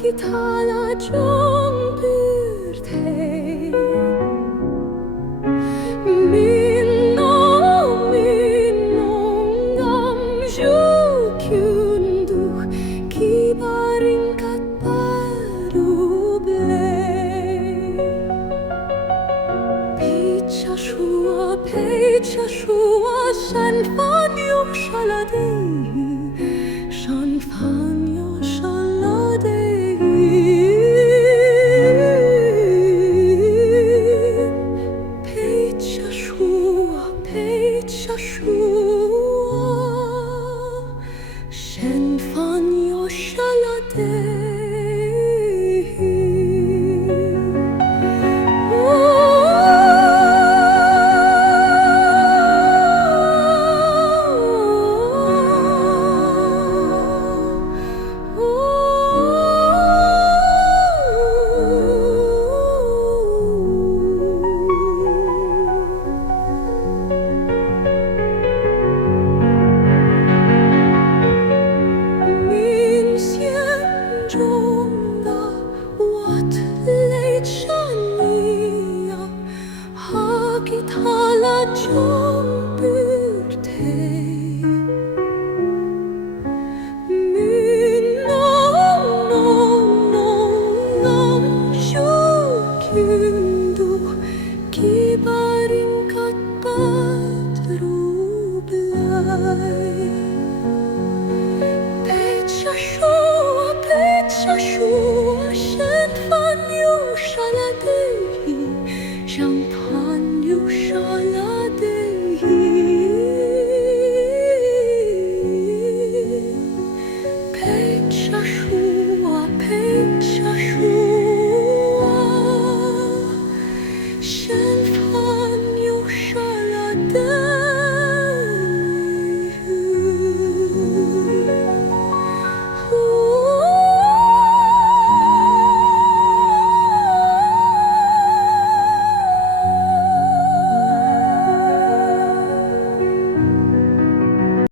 ki tala jong pyrte minno ngam jukyunduh kibaringkat paruble Pecha shua shan fan yo shaladei shan fan yo shaladei Pecha shua shan fan yo shaladei Tala jong pyrte minno ngam jukyunduh kibaringkat patrublay Pecha shua shan fan yo shaladei shan fan yo shaladei Pecha shua